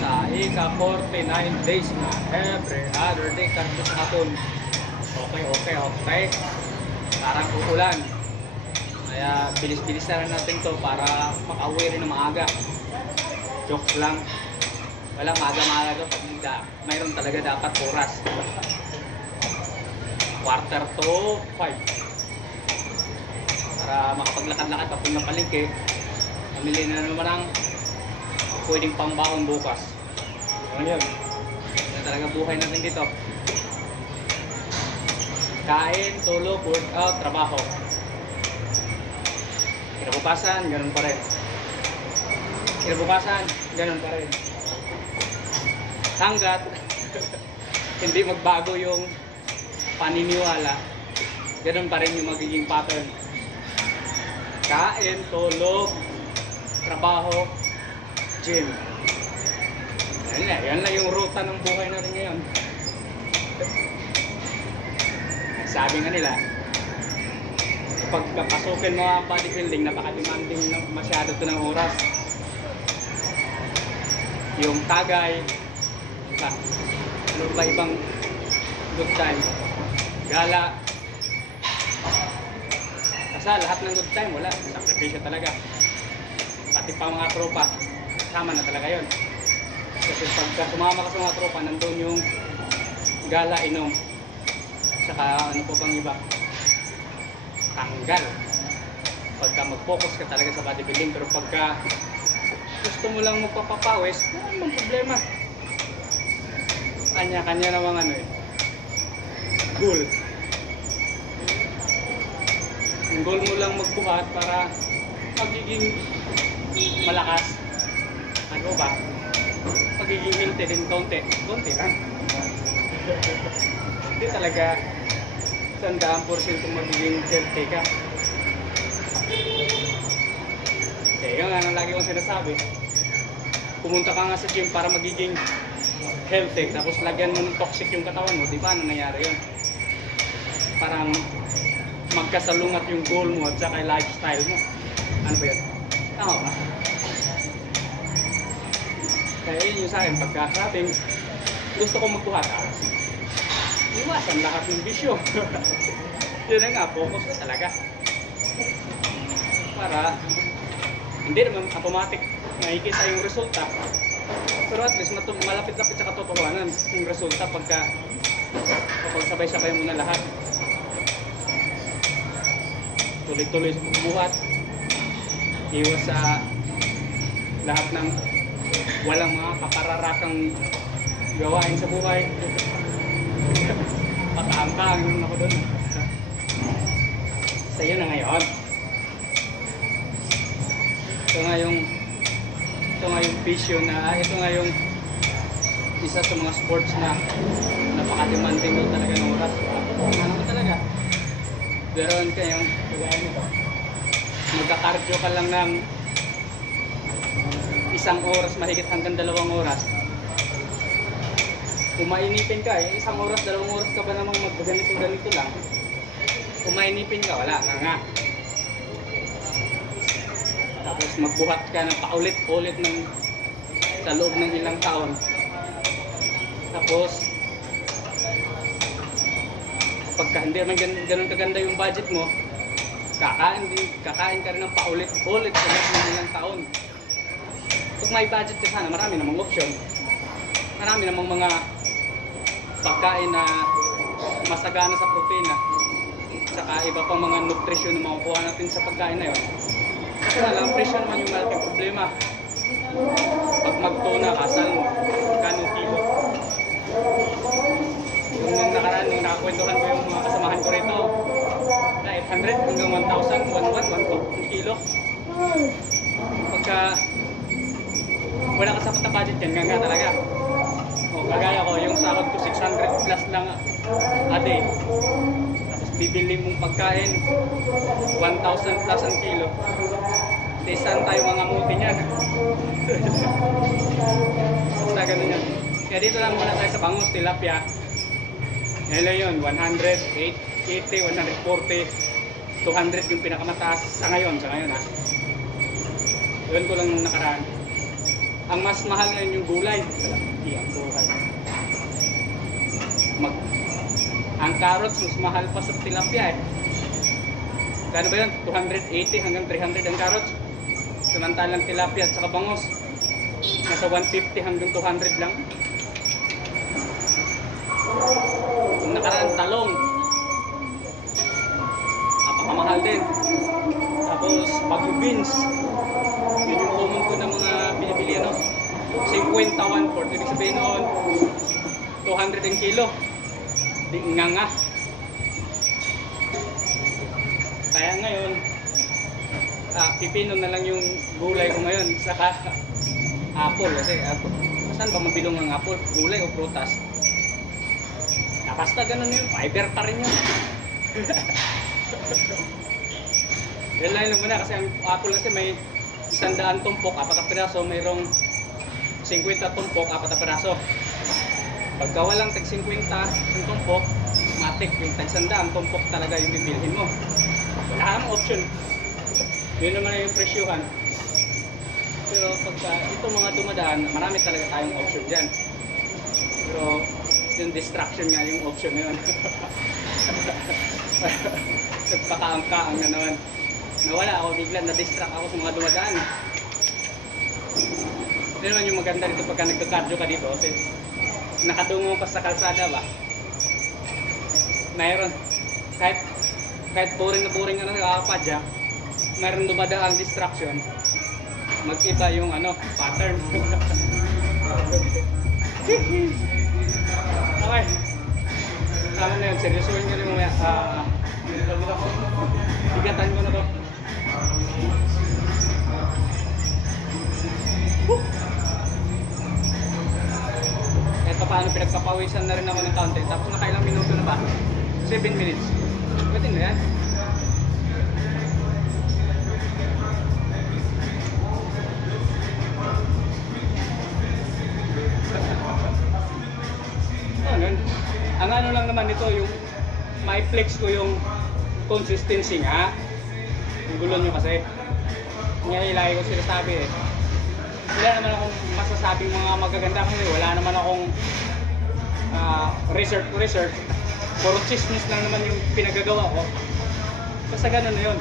sa ika-49 days na every other day karto sa hapon. Okay. Parang uulan. Kaya bilis-bilis na natin to para makauwi rin ng maaga. Joke lang. Walang maaga-maaga to pag mayroon talaga dapat oras. 4:45 para makapaglakad-lakad papuntang palengke. Pamili na naman ang pwedeng pambaon bukas. Yan talaga buhay natin dito. Kain, tulog, workout, trabaho. Kinabukasan, ganun pa rin. Hanggat hindi magbago yung paniniwala, ganun pa rin yung magiging pattern. Kain, tulog, trabaho, gym. Yan lang yung ruta ng buhay natin ngayon. Sabi nga nila, pagkapasukin mo ang bodybuilding, napaka-demanding masyado ito ng oras. Yung tagay, ano ba ibang good time, gala, kasi lahat ng good time, wala, sakripisyo talaga. Pati pa mga tropa, sama na talaga yon. Kasi pagka sumama ka sa mga tropa, nandun yung gala, inom, saka ano po bang iba, tanggal. Pagka mag-focus ka talaga sa bodybuilding, pero pagka gusto mo lang magpapapawis, wala namang problema. Kanya-kanya namang goal. Ang goal mo lang magbuhat para magiging malakas. Ano ba? Magiging healthy din konti lang. Hindi talaga 100% magiging healthy ka. Kaya yun nga nang lagi kong sinasabi, pumunta ka nga sa gym para magiging healthy, tapos lagyan mo ng toxic yung katawan mo, di ba ano nangyari yun? Parang magkasalungat yung goal mo at saka yung lifestyle mo. Ano ba yun? Tama ba? Kaya yun yung sa akin, pagkasabing gusto ko magbuhat, iwasan lahat ng bisyo. Yun na nga, focus na talaga. Para hindi naman automatic makikita yung resulta, pero at least malapit-lapit sa katotohanan yung resulta kapag sabay-sabay mo na lahat. Tuloy-tuloy sa pagbuhat, iwas sa lahat ng walang mga kapararakang gawain sa buhay. Pataangkang yun ako doon. Sa iyo na ngayon. Ito nga yung vision na, ito nga yung isa sa mga sports na napaka-demanding daw talaga ng oras. Ano naman talaga? Meron kayong kagaya nito. Magka-cardio ka lang ng 1 oras, mahigit hanggang 2 oras. Kung mainipin ka, 1 oras, 2 oras ka ba namang magganito-ganito lang? Kung mainipin ka, wala nga. Tapos magbuhat ka ng paulit-ulit sa loob ng ilang taon. Tapos pagka hindi man ganun kaganda yung budget mo, kakain ka rin ng paulit-ulit sa loob ng ilang taon. Kung may budget ka sana, marami namang option. Marami namang mga pagkain na masagana sa protina, saka iba pang mga nutrisyon na makukuha natin sa pagkain na yun. Kasi lang, presyo naman yung malaking problema. Pag magtuna, asal mo, magkano kilo. Nung nakaraan, nung nakakwentuhan ko yung mga kasamahan ko rito, na 800 hanggang 1,000, 1 kilo. Pagka wala ka sapat na budget yan, nga talaga. O, kagaya ko, yung sahod ko 600 plus lang a day. Tapos bibili mong pagkain 1,000 plus ang kilo. Hindi, saan tayo mga muti niyan? Basta ganun yan. Kaya dito lang muna tayo sa bangus, tilapia. Hello yun, 100, 80, 140, 200 yung pinakamataas sa ngayon ha. Yun ko lang nung nakaraan. Ang mas mahal ngayon yung gulay. Hindi ang buhay. Ang carrots, mas mahal pa sa tilapia eh. Kano ba yun? 280 hanggang 300 ang carrots. Samantalang tilapia at saka bangus, nasa 150 hanggang 200 lang. Kung nakaraan talong, napakamahal din. Tapos bago beans, yun yung common ko ng mga binibili ano. 50 1/4, ibig sabihin noon 200 ang kilo. Di nga. Kaya ngayon, pipino na lang yung gulay ko ngayon, saka apple. Kasi saan ba mabilong ng apple? Gulay o prutas? Basta ganun yun, fiber pa rin yun. Yan lang muna kasi ang apple kasi may 100 tumpok, 4 na piraso, mayroong 50 tumpok, 4 na piraso. Pagka walang tag 50 yung tumpok, matik yung tag 100 ang tumpok talaga yung bibilhin mo. Wala kang option. Yun naman yung presyuhan. Pero pagka ito mga dumadaan, marami talaga tayong option dyan. Pero yung distraction nga yung option na yun. Nagpakaangkaang na naman. Nawala ako, bigla na-distract ako sa mga dumadaan. Ito naman yung maganda dito pagka nagka-cardio ka dito. Kasi nakatungo ka sa kalsada ba? Mayroon. Kahit boring na boring ka na nakapadya, mayroon dumadaang distraction. Mag-iba yung pattern. Okay. Tama na yun, seryosohin nyo rin mamaya. Bigatan ko na to. Kahit pa paano pinagpapawisan na rin ako ng kaunti. Tapos nakailang minuto na ba? 7 minutes. Pwede na yan. Ang lang naman nito yung ma-flex ko yung consistency nga. Yung gulo nyo kasi. Ngayon lagi ko sinasabi eh. Wala naman akong masasabing mga magaganda kasi wala naman akong research. Puro chismis lang naman yung pinagagawa ko. Basta ganun na yun.